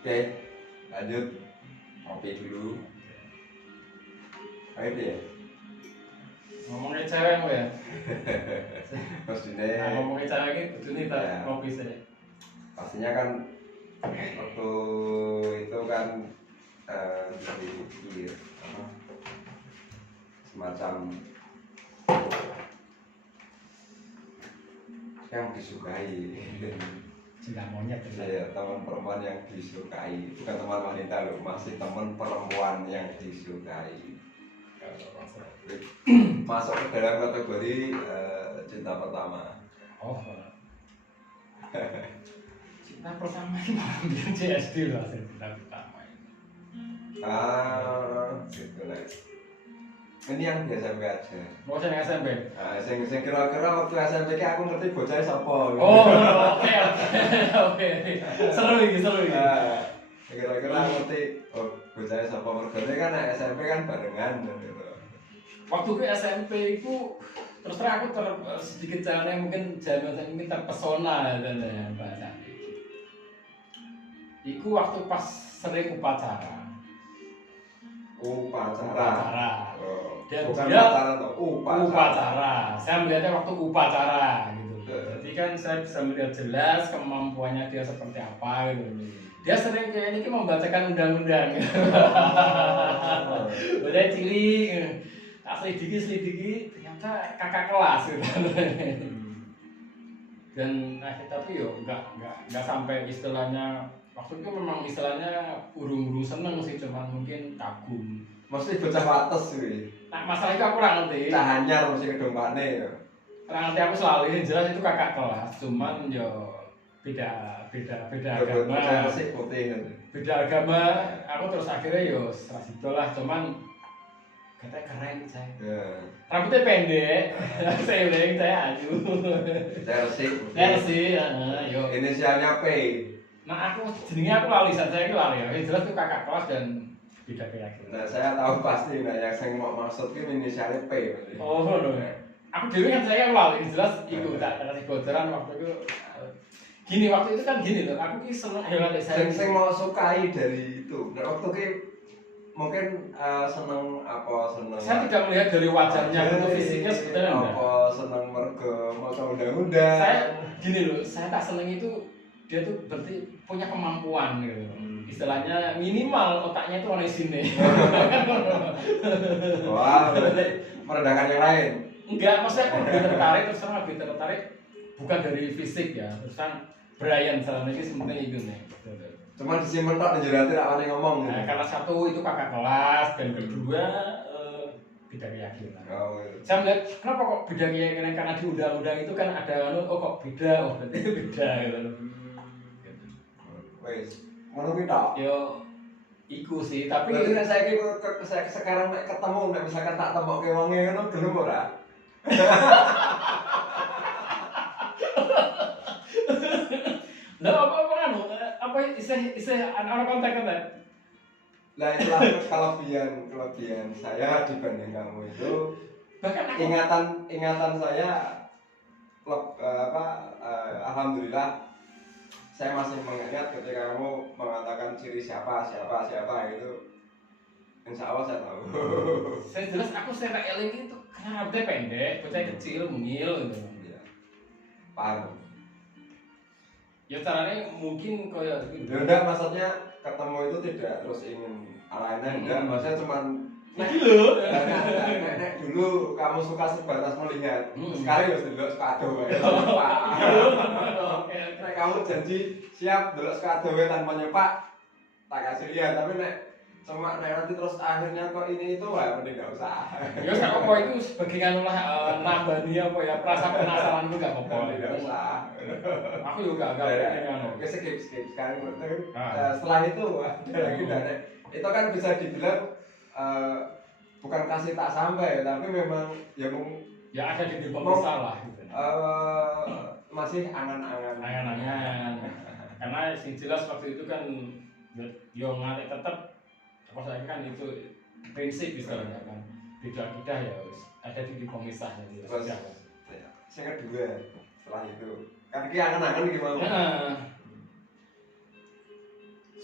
Oke, lanjut. Kopi dulu. Ayo deh. Ngomongin cewek mau ya? Maksudnya Ngomongin cewek ini kudune ta Ya. kopi sih. pastinya kan waktu itu kan di apa, semacam yang disukai. Cinta monyet gitu. Saya teman perempuan yang disukai, bukan teman wanita loh, masih teman perempuan yang disukai. Masuk ke dalam kategori cinta pertama. Oh. Cinta pertama itu malah bilang CSD loh cinta pertama ini. Gitu lah. Ini yang di SMP aja. Mau saya SMP. Nah, sing kira-kira waktu SMP ki aku ngerti bocah sapa. Oh, oke. Seru iki. Nah, kira-kira ngerti bocah sapa mergane kan SMP kan barengan gitu. Waktu ke SMP itu terus terang aku sedikit caranya mungkin zaman ini terpesona dan bahasa Iku waktu pas sering upacara. Upacara. Oh, Dan bukan dia pacaran toh, upacara. Saya melihatnya waktu upacara gitu. Jadi kan saya bisa melihat jelas kemampuannya dia seperti apa gitu. Dia sering kayak ini membacakan undang-undang. Udah cilik. Tak selidiki ternyata kakak kelas gitu. Dan tapi yo nggak sampai istilahnya waktu itu memang istilahnya urung-urung seneng sih, cuman mungkin kagum. Mesti bocah wates kuwi. Nah masalah itu aku kurang ngerti. Cah anyar mesti kedompane ya. Kurang ngerti aku selalu ini jelas itu kakak kelas, cuman yo beda agama. Bocah resik putih kan. Beda agama, aku terus akhirnya yo serasi lah, cuman katanya keren saya. Ya. Rambutnya pendek, saya bilang saya aju. Bocah resik. Versi, yo. Inisialnya P. Nah aku jenenge aku lali, saya ini lali ya. Yang jelas tuh kakak kelas dan beda keyakinan. Nah, saya tahu pasti nah yang saya mau maksud ki inisialnya P berarti. Oh no. Aku dewi kan saya lali, yang jelas itu tak kasih bocoran waktu itu. Gini waktu itu kan gini loh, aku ki seneng hewan saya. Saya mau sukai dari itu. Nah, waktu ki mungkin seneng apa seneng. Saya tidak melihat dari wajahnya atau fisiknya sebetulnya enggak. Apa seneng mergo maca undang-undang. Saya gini loh, saya tak seneng itu dia tuh berarti punya kemampuan gitu. Istilahnya minimal otaknya itu warna sini. Wah, berarti merendahkan yang lain. Enggak, maksudnya aku lebih tertarik bukan dari fisik ya, terus kan Brian selama ini sebenarnya itu nih. Cuman disimpen tok njero ati ra wani ngomong. Nah, karena satu itu kakak kelas dan kedua beda keyakinan. Oh, gitu. Saya melihat kenapa kok beda keyakinan karena di undang-undang itu kan ada kok beda, berarti beda gitu. Wes, ngono kuwi tok. Yo iku sih, tapi Berarti nek saiki sekarang nek ketemu nek misalkan tak temokke wonge ngono gelem ora? lah apa anu apa istilah orang kontak-kontak. Nah itulah kelebihan saya dibanding kamu itu. Bahkan aku ingatan saya alhamdulillah saya masih mengingat ketika kamu mengatakan ciri siapa gitu. Insya Allah saya tahu. Saya jelas aku secara eling itu karena rambutnya pendek, bocah kecil, mungil gitu. Iya. Paham. Ya caranya mungkin kayak gitu. Ya enggak, maksudnya ketemu itu tidak terus ingin lainnya enggak, maksudnya cuman Dulu. nek dulu kamu suka sebatas melihat, sekali harus delok sepatu wae. Nek kamu janji siap delok sepatu wae tanpa nyepak, tak kasih lihat, tapi nek cuma nanti terus akhirnya kok ini itu wah mending enggak usah. Ya sak apa itu sebagian lah nambani apa ya perasaan penasaran itu enggak apa-apa. Enggak usah. Aku juga agak pengen anu. Oke, skip sekarang setelah itu ada lagi dari itu kan bisa dibilang bukan kasih tak sampai tapi memang ya ada di pemirsa lah gitu. Masih angan-angan. Angan-angan. Karena sing jelas waktu itu kan yo ngarep tetep apa saya kan itu prinsip istilahnya kan. Beda kita ya ada di pemisah jadi. Terus yang kedua setelah itu kan iki angan-angan gimana?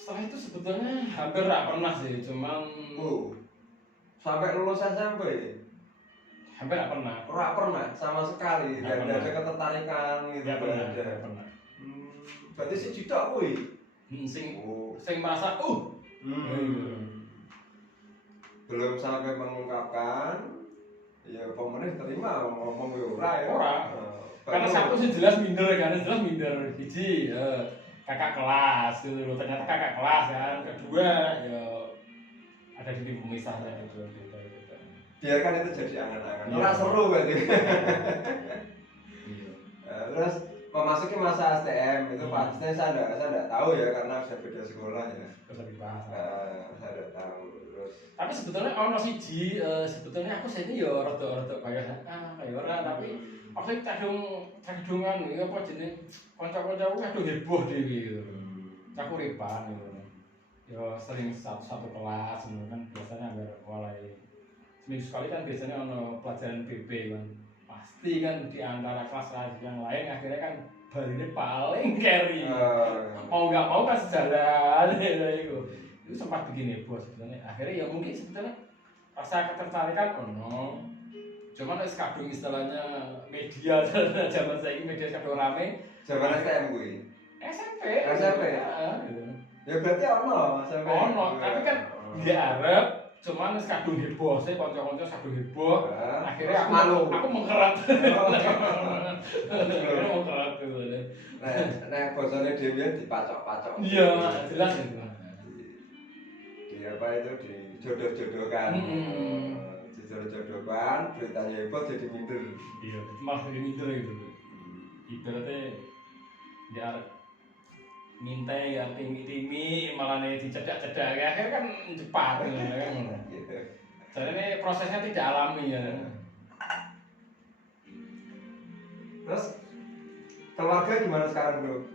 Setelah itu sebetulnya hampir nggak pernah sih, cuman Sampai lulus SMP hampir nggak pernah. ora pernah sama sekali, Nggak nggak ada ketertarikan gitu. Nggak pernah, nggak ada. nggak pernah. Berarti si Cidok kuwi. Sing merasa Belum sampai mengungkapkan, ya pemerintah terima ngomong ora ya. Ora. Karena satu sih jelas minder kan, jelas minder. Hiji, kakak kelas gitu loh. Ternyata kakak kelas kan. Kedua, ya ada di pemisah saya gitu. Biarkan itu jadi angan-angan. Iya. Ora seru berarti. Iya. Terus memasuki masa STM itu pasti saya enggak tahu ya karena sudah beda sekolah ya. Terus lebih bahas. Saya enggak tahu. Terus Tapi sebetulnya ono siji, sebetulnya aku saiki ya rada kayak ora, tapi aku kadungan iki apa jenenge kanca-kancaku kadung heboh dhewe gitu. Aku repan gitu. Ya sering satu kelas gitu kan biasanya hampir mulai seminggu sekali kan biasanya ono pelajaran BB kan. Pasti kan di antara kelas yang lain akhirnya kan barine paling carry. Mau nggak mau kan sejalan itu. Itu sempat bikin heboh sebenarnya. Akhirnya ya mungkin sebetulnya rasa ketertarikan ono. Cuman wis kadung istilahnya media zaman saiki media kadung rame. zaman STM kuwi. SMP. Gitu. Ya berarti ono SMP. Ono, tapi kan diarep cuman wis kadung heboh sih kanca-kanca kadung heboh. Akhirnya aku mengkerat. Akhirnya mengkerat gitu. Nah, bosone dhewe dipacok-pacok. Iya, jelas itu. Di apa itu dijodoh-jodohkan. Dijodoh-jodohkan, beritanya heboh jadi minder. Iya, malah jadi minder gitu. Ibaratnya di arep mintai ya timi-timi malah dicedak-cedak akhirnya kan cepat gitu kan. Jadi ini prosesnya tidak alami ya. Terus keluarga gimana sekarang, Bro?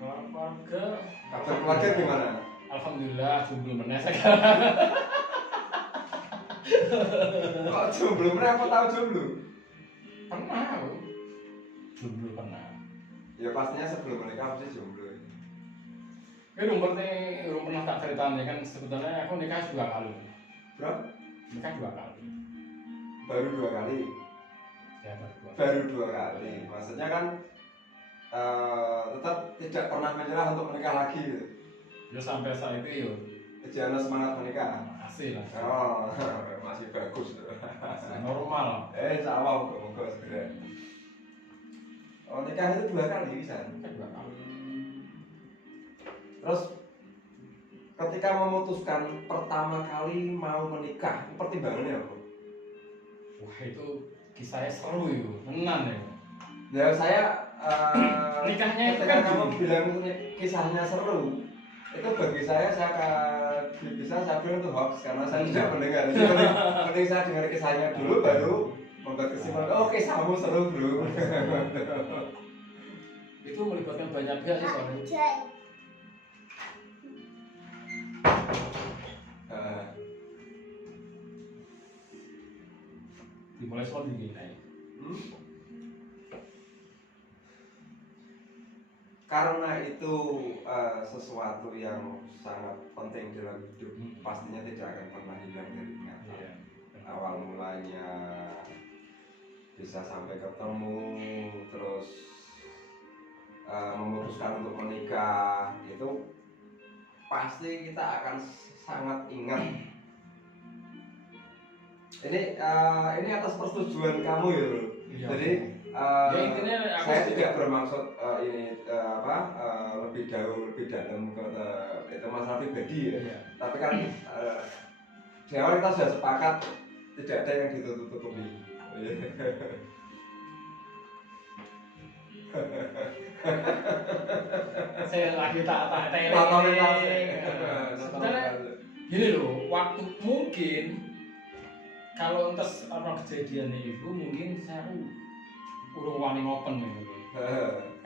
Keluarga Kabar keluarga gimana? alhamdulillah jomblo meneh sekarang. Kok jomblo? Apa tahu jomblo? Pernah aku. Jomblo pernah. Ya pastinya sebelum menikah pasti jomblo. Ya belum pernah tak ceritain kan sebetulnya aku nikah 2 kali. Bro? Nikah 2 kali. Baru 2 kali. Ya baru 2 kali. Baru 2 kali. Maksudnya kan tetap tidak pernah menyerah untuk menikah lagi. Ya sampai saat itu yo. Jangan semangat menikah. Masih lah. Oh, masih bagus. Normal. Insya Allah moga segera. Oh, nikah itu 2 kali bisa. Nikah 2 kali. Terus ketika memutuskan pertama kali mau menikah, pertimbangannya apa? Wah itu kisahnya seru itu, tenan ya. Ya saya Nikahnya itu ketika kan kamu bilang kisahnya seru, itu bagi saya bisa saya bilang itu hoax karena saya tidak mendengar. Jadi penting saya dengar kisahnya dulu baru membuat kesimpulan. Oh kisahmu seru bro. Itu melibatkan banyak pihak sih soalnya. Dimulai soal begini. Karena itu sesuatu yang sangat penting dalam hidup, pastinya tidak akan pernah hilang dari ingatan. Iya. Awal mulanya bisa sampai ketemu, terus memutuskan untuk menikah, itu pasti kita akan sangat ingat. Ini atas persetujuan kamu ya, bro. Iya. Jadi Ya, intinya aku saya juga- tidak bermaksud lebih jauh, lebih dalam ke itu masalah pribadi ya. Iya. Tapi kan di awal kita sudah sepakat tidak ada yang ditutup-tutupi. Saya lagi tak tele. Sebenarnya gini loh, waktu mungkin kalau entes ono kejadian itu mungkin saya urung wani ngopen gitu.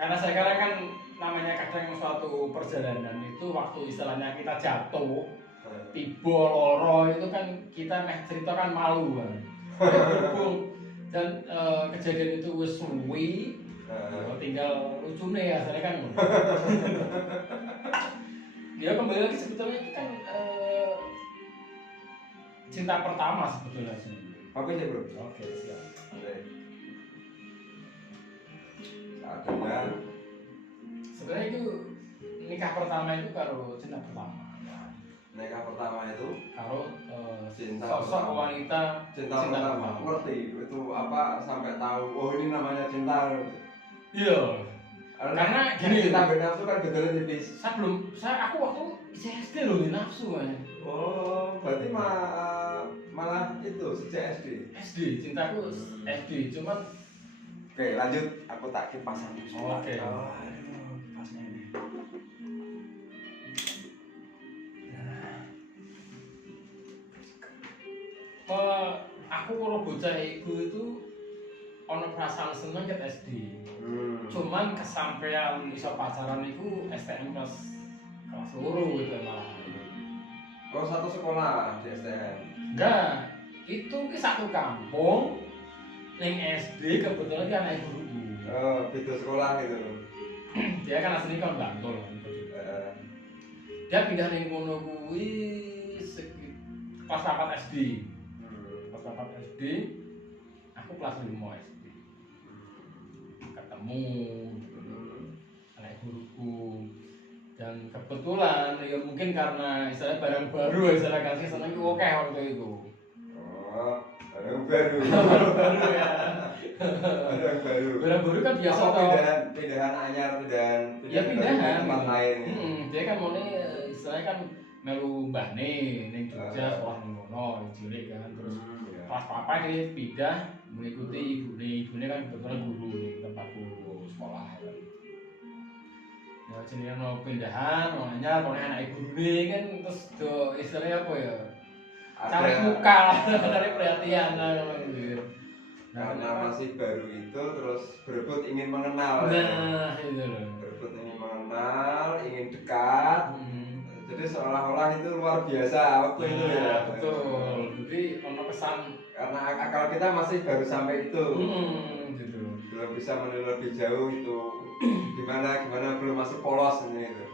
Karena sekarang kan namanya kadang suatu perjalanan itu waktu istilahnya kita jatuh, tiba loro itu kan kita cerita kan malu kan. Berhubung dan kejadian itu wis suwi, tinggal lucune ya, saya kan. Ya kembali lagi sebetulnya itu kan cinta pertama sebetulnya sih. Oke sih bro. Oke, siap. Saatnya Sebenarnya itu nikah pertama itu karo cinta pertama. nikah pertama itu Karo cinta sosok pertama. wanita Cinta pertama. Ngerti itu apa sampai tahu oh ini namanya cinta. Iya. Karena gini, cinta nafsu kan betulnya tipis. Aku waktu SD loh nafsu kan. Oh, berarti malah itu sejak SD. SD, cintaku SD, cuman Oke, lanjut. Aku tak kipasan. Oke. Aduh, pasnya ini. aku karo bocah iku itu ono perasaan seneng ket SD. Cuman kesampean iso pacaran iku STM kelas loro gitu malah. Oh, satu sekolah di STM. Enggak, itu ki satu kampung ning SD kebetulan kan anak guruku. Oh, beda sekolah gitu. Dia kan asli kan Bantul. Dia pindah ning kono kuwi pas 4 SD. Pas 4 SD, aku kelas 5 SD. Ketemu anak guruku. Dan kebetulan ya mungkin karena istilah barang baru istilah kasih seneng itu oke waktu itu. Oh, barang baru. Baru ya. Barang baru. Barang baru kan biasa Apa toh. pindahan anyar Ya pindahan tempat lain. Dia kan mau istilahnya kan melu mbahne ning Jogja sekolah ning kono cilik kan terus pas papa dia pindah mengikuti ibune kan kebetulan guru ning tempatku sekolah kan. Ya jenenge ono pindahan, ono anyar, ono anak gurune kan terus do istilahnya apa ya? Cari muka, cari perhatian gitu. Karena masih baru itu terus berebut ingin mengenal. Nah, itu loh. Berebut ingin mengenal, ingin dekat. Jadi seolah-olah itu luar biasa waktu itu ya. Betul. Jadi ono kesan karena akal kita masih baru sampai itu. Gitu. Belum bisa menilai lebih jauh itu gimana belum masih polos ini itu.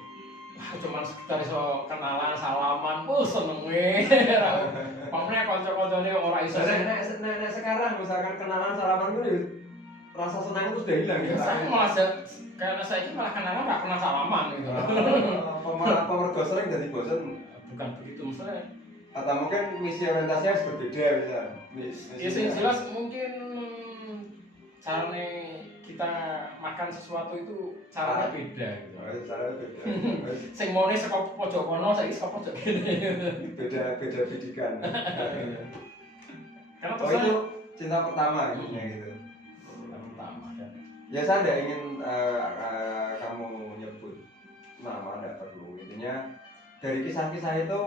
Wah, cuman sekitar iso kenalan, salaman, seneng weh. Pamane kanca-kancane ora iso. Nek sekarang misalkan kenalan salaman itu rasa senang itu sudah hilang ya. Saya malah karena saya ini malah kenalan nggak pernah salaman gitu. Pemergo sering jadi bosan. Bukan begitu maksudnya. Atau mungkin misi orientasinya harus berbeda bisa. Ya sih jelas mungkin caranya kita makan sesuatu itu caranya beda gitu. Caranya beda. Sing mone saka pojok kono saiki saka pojok kene. Beda bidikan. Karena Oh itu cinta pertama gitu. Pertama kan. Ya saya tidak ingin kamu nyebut nama, tidak perlu. Intinya dari kisah-kisah itu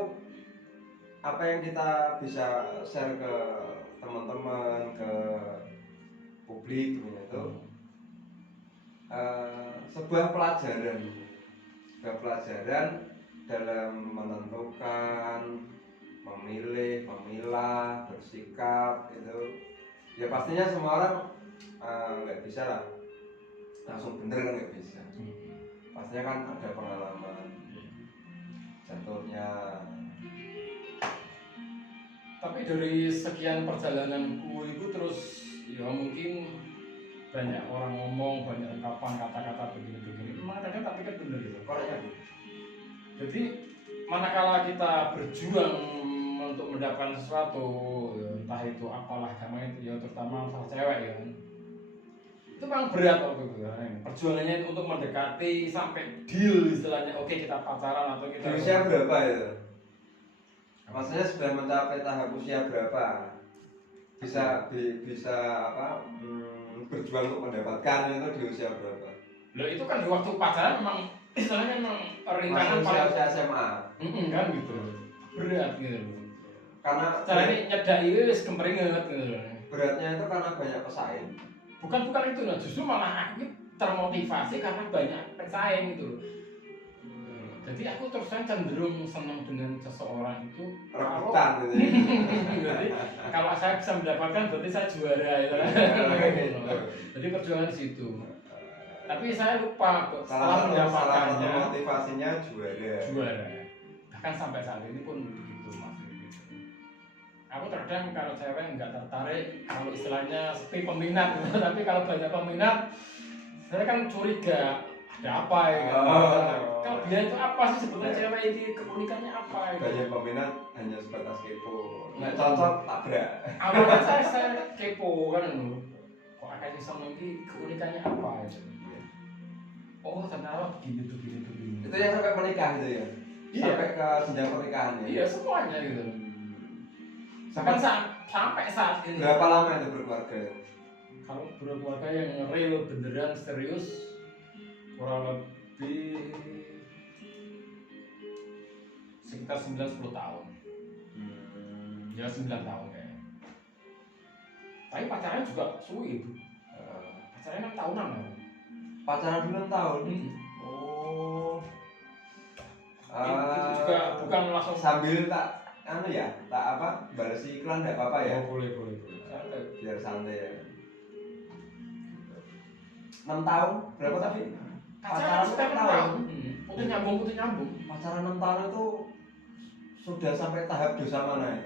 apa yang kita bisa share ke teman-teman, ke publik itu sebuah pelajaran dalam menentukan, memilih, memilah, bersikap itu. Ya pastinya semua orang nggak bisa lah langsung bener kan nggak bisa. Pastinya kan ada pengalaman jatuhnya. Tapi dari sekian perjalananku itu terus ya mungkin banyak orang ngomong, banyak ungkapan kata-kata begini-begini. Memang kadang tak pikir bener gitu. Jadi manakala kita berjuang untuk mendapatkan sesuatu, ya, entah itu apalah agama itu ya terutama masalah cewek ya kan. Itu memang berat waktu itu ya. Perjuangannya untuk mendekati sampai deal istilahnya oke kita pacaran atau kita Di usia berapa itu? Maksudnya sudah mencapai tahap usia berapa? Bisa apa berjuang untuk mendapatkan itu di usia berapa? Loh itu kan di waktu pacaran memang istilahnya memang rintangan paling usia SMA. kan gitu. Berat gitu. Karena Caranya nyedaki wis kemeringet gitu. beratnya itu karena banyak pesaing. Bukan itu nah, justru malah aku termotivasi karena banyak pesaing gitu. Jadi aku terus cenderung senang dengan seseorang itu Rebutan gitu. Jadi kalau saya bisa mendapatkan berarti saya juara ya. Jadi perjuangan di situ. Tapi saya lupa kok salah setelah satu mendapatkannya motivasinya juara. juara. Bahkan sampai saat ini pun begitu Mas. Aku terkadang kalau cewek nggak tertarik, kalau istilahnya sepi peminat, tapi kalau banyak peminat, saya kan curiga ada apa ya? Kalau dia itu apa sih sebetulnya cewek ini keunikannya apa? Banyak peminat hanya sebatas kepo. Nggak cocok tabrak. Awalnya saya kepo kan, kok akaknya sama ini keunikannya apa? Oh ternyata begini. Itu yang sampai menikah gitu ya? Iya. Sampai ke jenjang pernikahan ya? Iya semuanya gitu. Sampai Sampai saat ini. berapa lama itu berkeluarga? Kalau berkeluarga yang real beneran serius kurang lebih sekitar 9-10 tahun. Ya 9 tahun kayaknya. Tapi pacaran juga suwi itu. Pacaran 6 tahunan ya. Pacaran 6 tahun? Oh. Itu juga bukan langsung sambil tak balas iklan enggak apa-apa ya? Oh, boleh. Biar santai ya. 6 tahun? Berapa tadi? Pacaran sudah 6 tahun. Putih nyambung. Pacaran 6 tahun itu sudah sampai tahap dosa mana ya?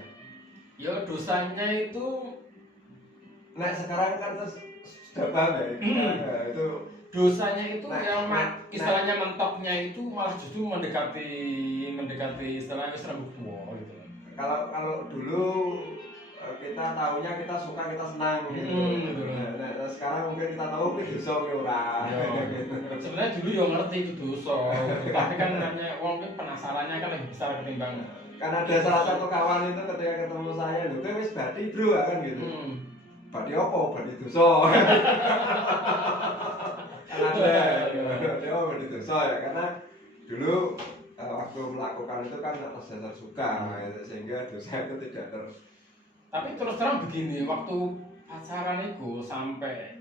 Ya dosanya itu Nah sekarang kan terus sudah paham ya? Nah, itu dosanya itu istilahnya nah. mentoknya itu malah justru mendekati istilahnya rambut tua gitu. Kalau dulu kita tahunya kita suka kita senang gitu. Nah, sekarang mungkin kita tahu itu dosa ora. Sebenarnya dulu ya ngerti itu dosa, tapi kan namanya wong penasarannya kan lebih besar ketimbang. Kan ada salah satu kawan itu ketika ketemu saya, "Lho, kowe wis bati, Bro," kan gitu. Bati apa? Bati dosa. Ada bati dosa ya karena dulu waktu melakukan itu kan atas dasar suka gitu, sehingga dosa itu tidak Tapi terus terang begini, waktu pacaran itu sampai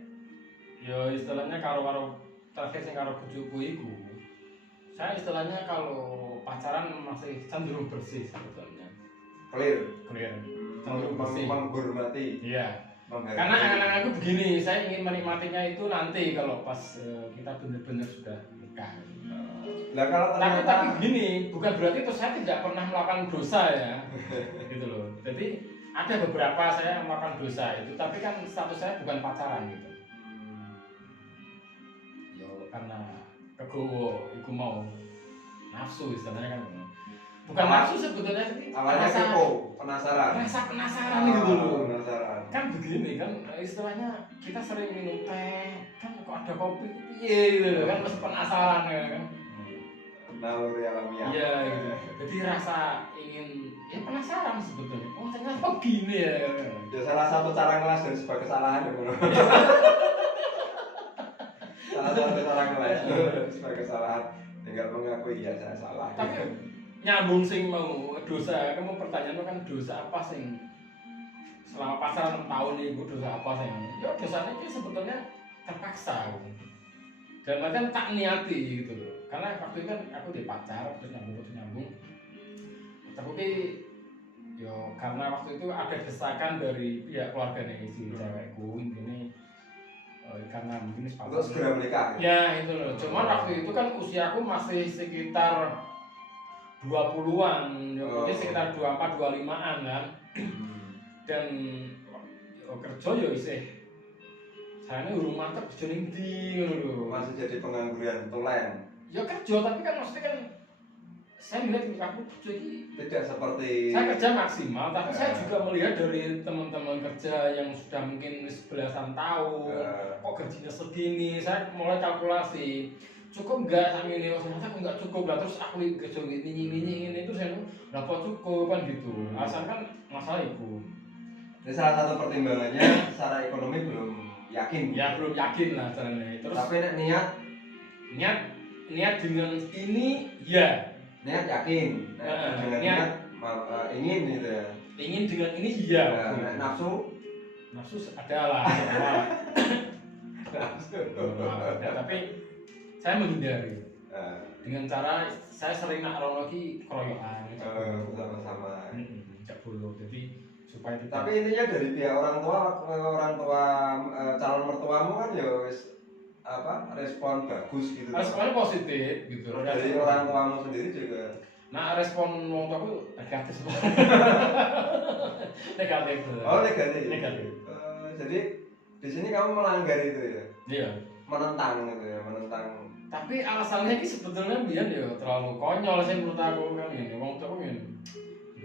ya istilahnya karo terakhir sing karo bojoku iku. Saya istilahnya kalau pacaran masih cenderung bersih sebetulnya. clear. Cenderung bersih. Menghormati. Iya. Karena angan-anganku begini, saya ingin menikmatinya itu nanti kalau pas kita benar-benar sudah nikah. Nah, kalau tapi begini, bukan berarti itu saya tidak pernah melakukan dosa ya, gitu loh. Jadi ada beberapa saya melakukan dosa itu, tapi kan status saya bukan pacaran gitu. Yo karena kegowo, iku mau nafsu istilahnya kan. Bukan nafsu sebetulnya, tapi awalnya kepo, penasaran. Rasa penasaran gitu loh. Penasaran. Kan begini kan istilahnya kita sering minum teh, kan kok ada kopi, iya gitu loh kan masih penasaran ya kan. Naluri alamiah. Iya gitu. Jadi rasa ingin ya penasaran sebetulnya. Oh ternyata begini ya. Ya salah satu cara ngelas dari sebuah kesalahan ya bro. Salah satu cara ngelas dari sebuah kesalahan tinggal mengakui ya saya salah. Tapi nyambung sing mau dosa, kamu pertanyaanmu kan dosa apa sing selama pacaran 6 tahun itu dosa apa sing? Ya dosanya itu sebetulnya terpaksa. Dan macam tak niati gitu loh. Karena waktu itu kan aku di pacar terus nyambung. Tapi yo karena waktu itu ada desakan dari pihak keluarga nih si cewekku ini karena mungkin untuk segera menikah. Ya itu loh. Cuman waktu itu kan usiaku masih sekitar 20-an, jadi sekitar 24-25an kan. Dan kerja ya isih saya ini urung mantep jeneng ndi ngono lho. Masih jadi pengangguran tulen. Ya kerja tapi kan maksudnya kan saya melihat aku jadi tidak seperti saya kerja maksimal, tapi saya juga melihat dari teman-teman kerja yang sudah mungkin belasan tahun kok gajinya segini, saya mulai kalkulasi cukup enggak sama ini, ternyata aku enggak cukup lah, terus aku kerja ini itu saya berapa cukup kan gitu, alasan kan masalah itu. Ini salah satu pertimbangannya secara ekonomi belum yakin. Ya belum yakin lah caranya. Terus tapi niat dengan ini ya. Niat yakin. Dengan niat ingin gitu ya. Ingin dengan ini iya. Nafsu ada lah. Nafsu. Tapi saya menghindari. Dengan cara saya sering nak lagi keroyokan. Sama-sama. Jak bulu. Jadi supaya kita. Tapi intinya dari pihak orang tua calon mertuamu kan ya wis respon bagus gitu. Responnya positif gitu. Dari orang tuamu sendiri juga. Nah, respon wong tuaku negatif. Negatif. Oh, negatif. Negatif. Jadi di sini kamu melanggar itu ya. Iya. Menentang gitu ya, menentang. Tapi alasannya ini sebetulnya biar ya terlalu konyol sih menurut aku kan ini. Wong tuaku ini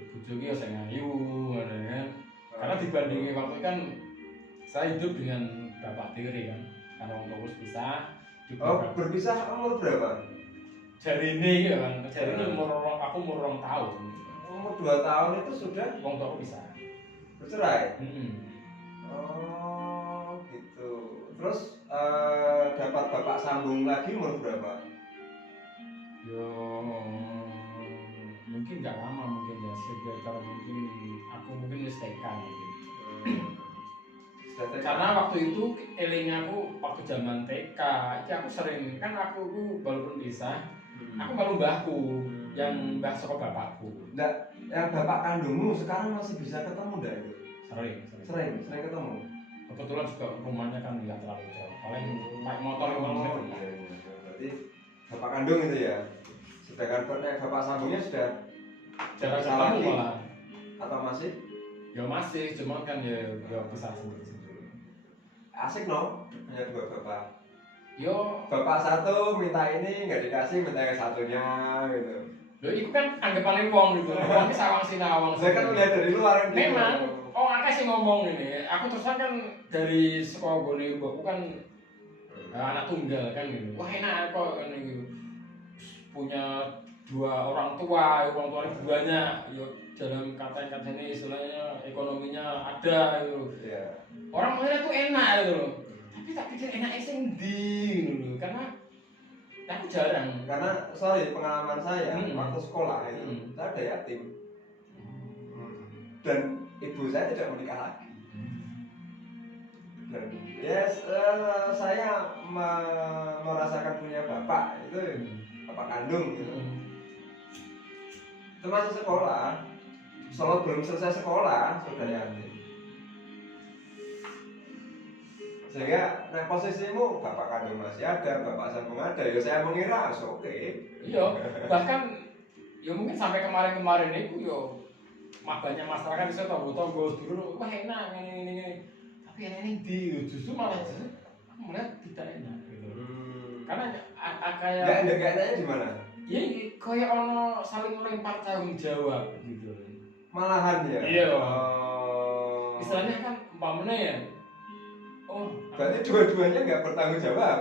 bojo iki ya sing ayu ngono kan. Karena dibandingi waktu kan saya hidup dengan bapak tiri kan. Karena wong tuaku pisah. Oh, berpisah umur berapa? Jari ini ya kan. Jari ini aku umur 2 tahun. Umur 2 tahun itu sudah Wong tuaku pisah. bercerai. Heeh. Oh, gitu. Terus dapat bapak sambung lagi umur berapa? Yo mungkin nggak lama mungkin ya sekitar mungkin aku mungkin wis TK mungkin. Karena waktu itu elingnya aku waktu zaman TK itu aku sering kan aku walaupun pisah aku malu mbahku yang mbah saka bapakku. Enggak, yang bapak kandungmu sekarang masih bisa ketemu enggak itu? Sering Sering ketemu. kebetulan juga rumahnya kan nggak terlalu jauh paling naik motor 5 menit. Berarti bapak kandung itu ya. Sedangkan bapak sambungnya sudah Jarak bisa ketemu lagi malah. atau masih? Ya masih, cuman kan ya pisah sendiri. Asik no, punya 2 bapak. Yo, Bapak satu minta ini nggak dikasih, minta yang satunya gitu. lho itu kan anggapan wong gitu. Wong iki sawang sinawang. Saya kan lihat dari luar kan. Memang, akeh sing ngomong ini. Aku terusan kan dari sekolah gone mbokku kan anak tunggal kan gitu. Wah enak kok ngene gitu. Punya 2 orang tua banyak. Yo dalam kata-kata ini istilahnya ekonominya ada gitu. Iya. Orang mengira tuh enak gitu loh. Tapi tak pikir enaknya sing ndi gitu loh. Karena aku jarang. Karena pengalaman saya waktu sekolah itu saya ada yatim. Dan ibu saya tidak menikah lagi. Dan saya merasakan punya bapak itu bapak kandung gitu. Itu masih sekolah, soalnya belum selesai sekolah sudah yatim. Sehingga posisimu bapak kandung masih ada, bapak sambung ada, ya saya mengira oke. Iya, bahkan ya mungkin sampai kemarin-kemarin itu yo banyak masyarakat bisa tonggo-tonggo dulu, wah enak ini. Tapi ini justru malah aku melihat tidak enak gitu. Karena kayak enggaknya di mana? Ya kayak ono saling melempar tanggung jawab gitu. Malahan ya. Iya. Istilahnya kan umpamanya ya. Berarti dua-duanya nggak bertanggung jawab.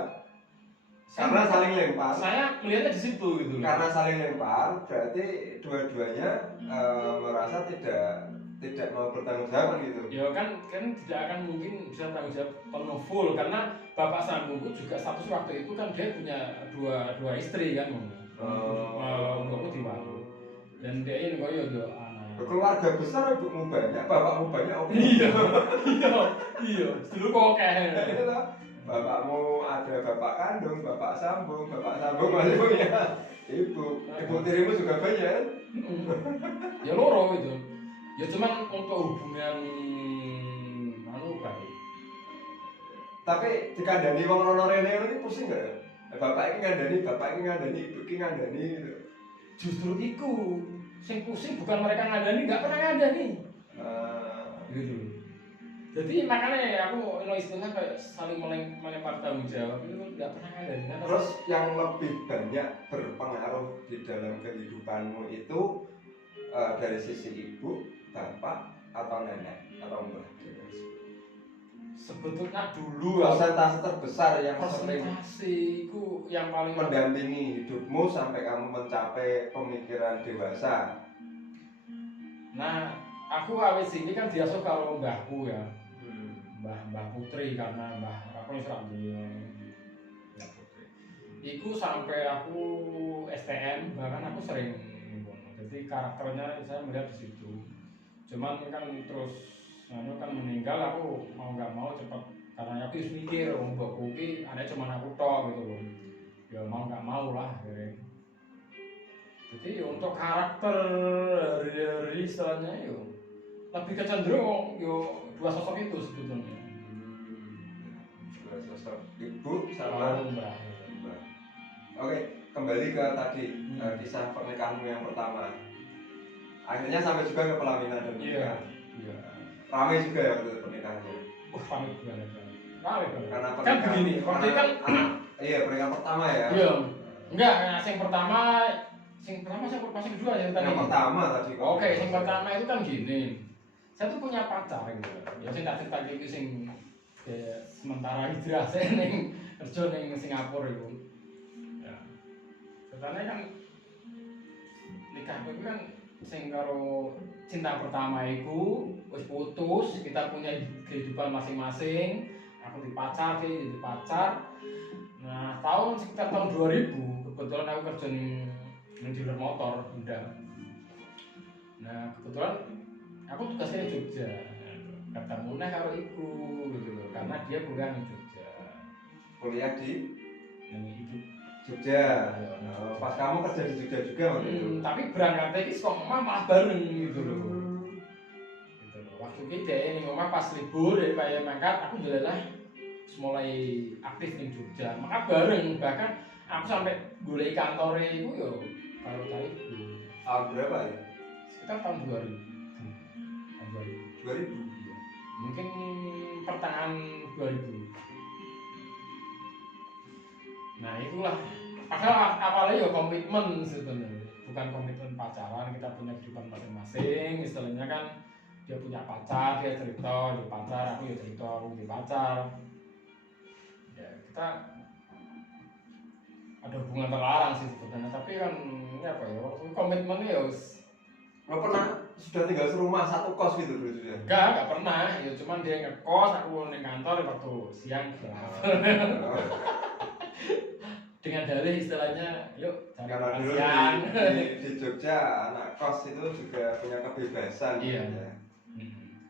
Karena saling lempar. Saya melihatnya di situ gitu. Karena saling lempar, berarti dua-duanya merasa tidak mau bertanggung jawab gitu. Ya kan tidak akan mungkin bisa tanggung jawab penuh full karena bapak sambungku juga status waktu itu kan dia punya dua istri kan. Mbakku di Palu. Dan dia ini kok yo anak. Keluarga besar ibumu banyak, bapakmu banyak. Iya. Dulu kok kayak. Bapakmu ada bapak kandung, bapak sambung masih punya ibu tirimu juga banyak. Ya loro itu. Ya cuman untuk hubungan baik. Tapi dikandani wong rono rene ini pusing enggak? Bapak ini ngandani, ibu ini ngandani gitu. Justru iku sing pusing bukan mereka ngandani, enggak pernah ngandani. Gitu. Jadi makanya aku istilahnya kayak saling melempar tanggung jawab itu enggak pernah ngandani. Terus yang lebih banyak berpengaruh di dalam kehidupanmu itu dari sisi ibu, bapak, atau nenek, atau mbah? Sebetulnya dulu persentase terbesar yang persentase itu yang paling mendampingi hidupmu sampai kamu mencapai pemikiran dewasa. Nah, aku awet sini kan diasuh karo mbahku ya. Mbah Putri karena mbah aku wis ra duwe Mbah Putri. Iku sampai aku STM bahkan aku sering ngono. Jadi karakternya saya melihat di situ. Cuman kan terus kan meninggal aku mau nggak mau cepat karena aku harus mikir mbokku ki anaknya cuma aku tok gitu loh. Ya mau nggak mau lah. Jadi untuk karakter dari istilahnya yo lebih kecenderung yo 2 sosok itu sebetulnya. ibu sama mbak. mbak. Oke, kembali ke tadi kisah pernikahanmu yang pertama. Akhirnya sampai juga ke pelaminan dan pernikahan. Iya. Ramai juga ya waktu itu pernikahannya. Ramai banget. Ramai banget. Karena Kan pernikahan, begini, waktu kan iya pernikahan pertama ya. iya. Enggak, yang pertama yang kedua ya tadi. Yang pertama tadi. Oke, yang pertama itu kan gini. Saya tuh punya pacar gitu. Ya saya tak cerita iki sing sementara hijrah saya ning kerja ning Singapura itu. Ya. Sebenarnya kan nikah itu kan sing karo cinta pertama iku wis putus, kita punya kehidupan masing-masing. Aku di pacar, dia di pacar. Nah, sekitar tahun 2000, kebetulan aku kerja di dealer motor, udah. Nah, kebetulan aku tugasnya di Jogja. Ketemu karo iku gitu loh, karena dia kuliah di Jogja. Kuliah di Ibu Jogja. Pas kamu kerja di Jogja juga waktu itu. Tapi berangkatnya ini kok malah bareng gitu loh. Gitu loh. Waktu itu dia ngomong pas libur dari kayak mangkat, aku jalan mulai aktif di Jogja. Maka bareng, bahkan aku sampai golek kantornya itu yo kalau cari Tahun berapa ya? sekitar tahun 2000. Tahun 2000. Iya. Mungkin pertengahan 2000. Nah itulah, padahal awalnya ya komitmen sebenarnya, bukan komitmen pacaran, kita punya kehidupan masing-masing. Istilahnya kan dia punya pacar, dia cerita di pacar, aku ya cerita aku di pacar. Ya kita ada hubungan terlarang sih sebenarnya, tapi kan ya apa ya, komitmennya ya Lo pernah sudah tinggal serumah satu kos gitu dulu sudah? enggak pernah, ya cuman dia ngekos, aku di kantor waktu siang dengan dalih istilahnya yuk cari Karena dulu siang di Jogja anak kos itu juga punya kebebasan. Iya. Ya.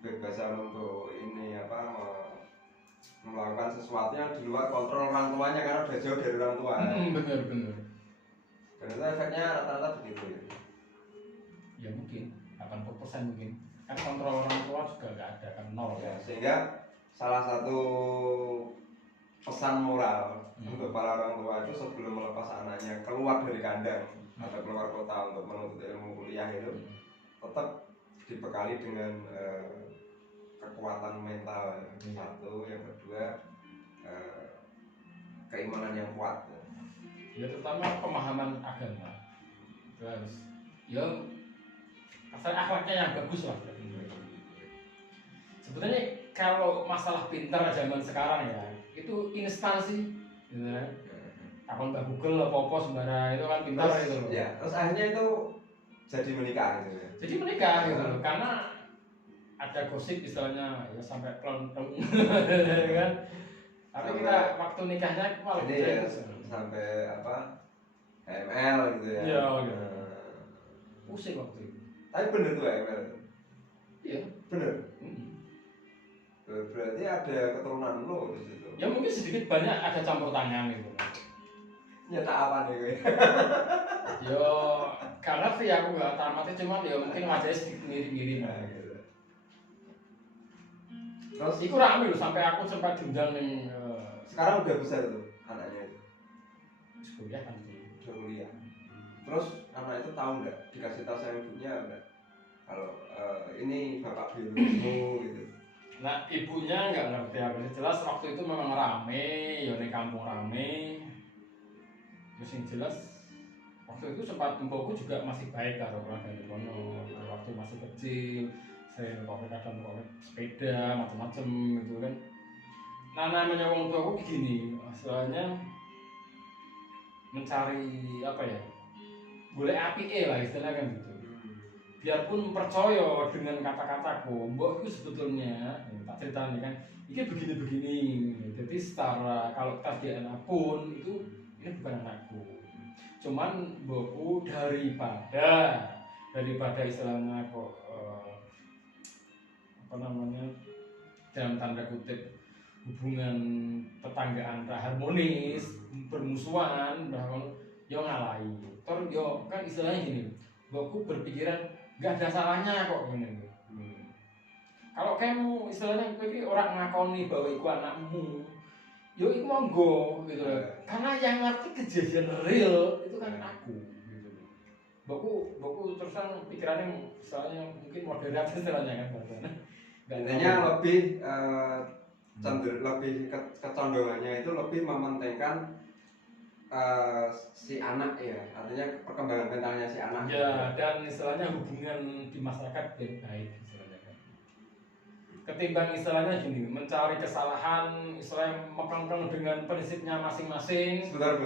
Kebebasan untuk ini apa melakukan sesuatu yang di luar kontrol orang tuanya karena udah jauh dari orang tua. bener Dan itu efeknya rata-rata begitu ya. ya mungkin 80% mungkin kan kontrol orang tua juga nggak ada kan nol Ya, sehingga salah satu pesan moral untuk para orang tua itu sebelum melepas anaknya keluar dari kandang atau keluar kota untuk menuntut ilmu kuliah itu tetap dibekali dengan kekuatan mental satu, yang kedua keimanan yang kuat. ya terutama pemahaman agama terus ya asal akhlaknya yang bagus lah. Sebetulnya kalau masalah pintar zaman sekarang ya itu instan sih, gitu kan? Akun Mbak Google apa sembarang itu kan pintar Terus, itu loh. Ya, terus akhirnya itu jadi menikah gitu ya. Jadi menikah gitu loh, karena ada gosip istilahnya ya sampai pelonton kan. Tapi kita waktu nikahnya malah ini ya, sampai apa ML gitu ya. Iya, iya. Pusing waktu itu. Tapi bener tuh ML. Iya. Bener. Berarti ada keturunan lo di situ. Ya mungkin sedikit banyak ada campur tangan gitu. Nyata apa nih gue? Yo, karena sih aku nggak tamatnya cuman ya mungkin wajahnya sedikit mirip-mirip. Nah, gitu. Terus Iku rame loh sampai aku sempat diundang nih. Sekarang udah besar tuh anaknya itu. Kuliah kan tuh. Udah kuliah. Terus anak itu tahu nggak dikasih tahu sama ibunya nggak? Kalau ini bapak biologismu gitu. Nah ibunya nggak ngerti apa sih, jelas waktu itu memang rame, ya di kampung rame. Terus yang jelas waktu itu sempat mbokku juga masih baik karo keluarga dari kono. Waktu masih kecil, saya kadang sepeda macam-macam gitu kan. Nah namanya wong tuaku gini, soalnya mencari apa ya, boleh api lah istilahnya kan gitu. Biarpun percaya dengan kata-kataku, mbok itu sebetulnya tak cerita nih kan, ini begini-begini. Jadi secara kalau tas DNA pun itu ini bukan anakku. Cuman mbokku daripada istilahnya kok apa namanya dalam tanda kutip hubungan tetanggaan tak harmonis, bermusuhan, bahkan yo ngalahi. Tor yo kan istilahnya gini, mbokku berpikiran nggak ada salahnya kok ini. Kalau kamu istilahnya ini orang ngakoni bahwa itu anakmu, yo itu monggo gitu loh. Karena yang ngerti kejadian real itu kan aku gitu loh. Boku terusan pikirannya misalnya mungkin moderator istilahnya kan bahasanya. Intinya lebih lebih kecondongannya itu lebih mementingkan si anak ya, artinya perkembangan mentalnya si anak. Ya, dan istilahnya hubungan di masyarakat yang baik istilahnya kan. Ketimbang istilahnya gini, mencari kesalahan, istilahnya mekang-kang dengan prinsipnya masing-masing. Sebentar.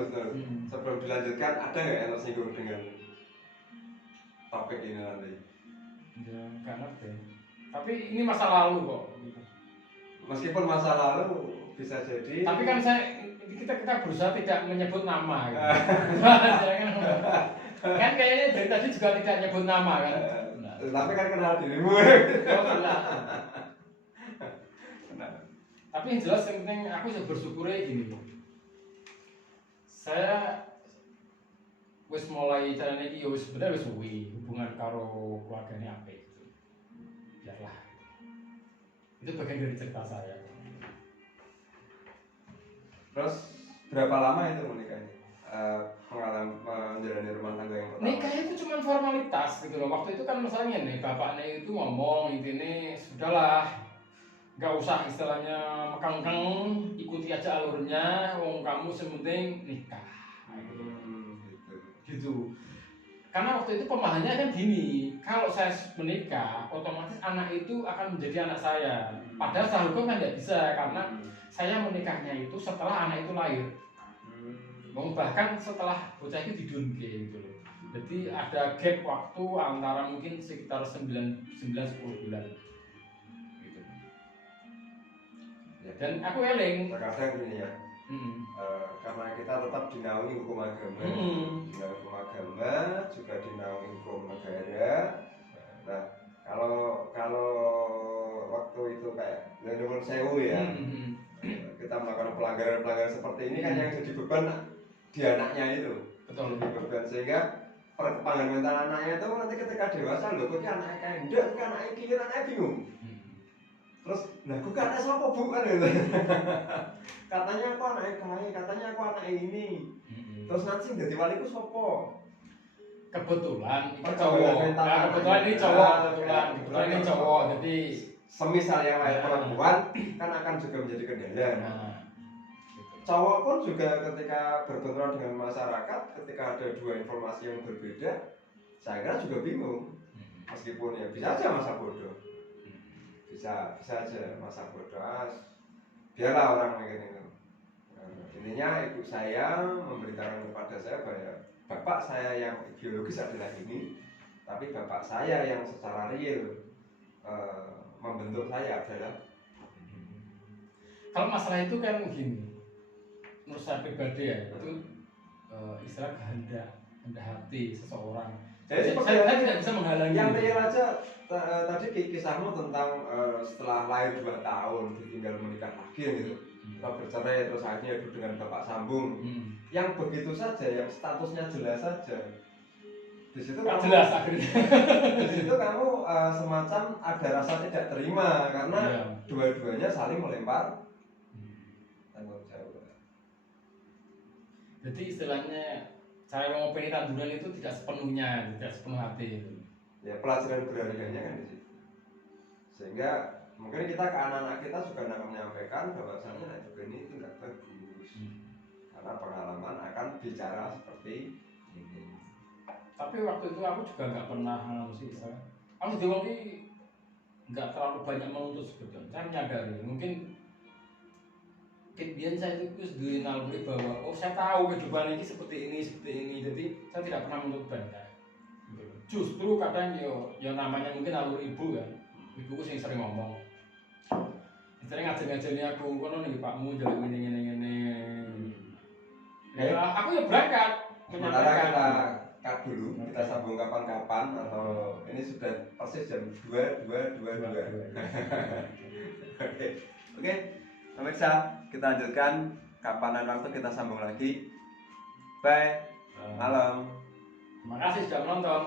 Sebelum dilanjutkan, ada nggak yang tersinggung dengan topik ini nanti? Ya, nggak ngerti. Tapi ini masa lalu kok. Meskipun masa lalu bisa jadi. Tapi kan kita berusaha tidak menyebut nama. Gitu. Kan kayaknya dari tadi juga tidak nyebut nama kan. Tapi kan kenal dirimu. Oh, tapi yang jelas yang penting aku bersyukur gini loh. Saya wis mulai caranya iki wis sebenarnya wis suwi hubungan karo keluargane apik gitu. Biarlah. Itu bagian dari cerita saya. Terus berapa lama itu menikahnya? Pengalaman menjalani rumah tangga yang pertama? Nikah itu cuma formalitas gitu loh. Waktu itu kan masalahnya nih, bapaknya itu ngomong intinya sudahlah, nggak usah istilahnya mekang-kang, ikuti aja alurnya. Wong kamu sementing nikah. Gitu. Karena waktu itu pemahamannya kan gini, kalau saya menikah, otomatis anak itu akan menjadi anak saya. Padahal secara hukum kan tidak bisa, karena saya menikahnya itu setelah anak itu lahir. Bahkan setelah bocah itu didunke gitu loh. Jadi ada gap waktu antara mungkin sekitar 9-10 bulan. Gitu. Ya. Dan aku eling. Terkadang gini ya. Karena kita tetap dinaungi hukum agama, dinaungi hukum agama, juga dinaungi hukum negara. Nah, kalau waktu itu kayak nyuwun sewu ya, kita melakukan pelanggaran seperti ini kan yang jadi beban di anaknya itu. Betul. Jadi beban sehingga perkembangan mental anaknya itu nanti ketika dewasa loh, kok anaknya kayak ndak, kok anaknya kiri, anaknya bingung. Terus, nah kok anaknya siapa bu kan gitu. Katanya aku anaknya kaya, katanya aku anaknya ini. Terus nanti jadi wali ku siapa? Kebetulan ini cowok. Nah, kebetulan ini cowok, kebetulan ini cowok. Jadi semisal yang lain perempuan kan akan juga menjadi kendala. Cowok pun juga ketika berbenturan dengan masyarakat, ketika ada dua informasi yang berbeda, saya kira juga bingung. Meskipun ya bisa aja masa bodoh, bisa aja masa bodoh. Biarlah orang mikir itu. Intinya ibu saya memberitakan kepada saya bahwa bapak saya yang biologis adalah ini, tapi bapak saya yang secara real membentuk saya adalah. Kalau masalah itu kan begini, menurut saya pribadi ya itu istilah kehendak hati seseorang. Jadi saya tidak bisa menghalangi. Yang real aja tadi kisahmu tentang setelah lahir 2 tahun ditinggal menikah lagi gitu. Kita bercerai terus akhirnya hidup dengan bapak sambung. Yang begitu saja, yang statusnya jelas saja. Di situ kamu jelas akhirnya. Di situ kamu semacam ada rasa tidak terima karena dua-duanya saling melempar tanggung jawab. Jadi istilahnya cara mengopeni tanduran itu tidak sepenuhnya, tidak sepenuh hati. Ya pelajaran berharganya kan di situ. Sehingga mungkin kita ke anak-anak kita juga akan menyampaikan bahwasanya nah juga ini itu tidak bagus. Karena pengalaman akan bicara seperti ini. Tapi waktu itu aku juga nggak pernah sih saya. Aku di wong nggak terlalu banyak menuntut sebetulnya. Saya menyadari mungkin kemudian saya itu sudah naluri bahwa saya tahu kehidupan ini seperti ini, jadi saya tidak pernah menuntut banyak. Justru kadang yo namanya mungkin alur ibu kan, ibuku sering ngomong, sering ngajar-ngajarnya aku, kono nih pakmu jalan ini. Ya aku ya berangkat. Sementara kita cut dulu, kita sambung kapan-kapan atau ini sudah persis jam 2:22. Oke. Pemirsa, kita lanjutkan kapan dan waktu kita sambung lagi. Bye. Malam. Terima kasih sudah menonton.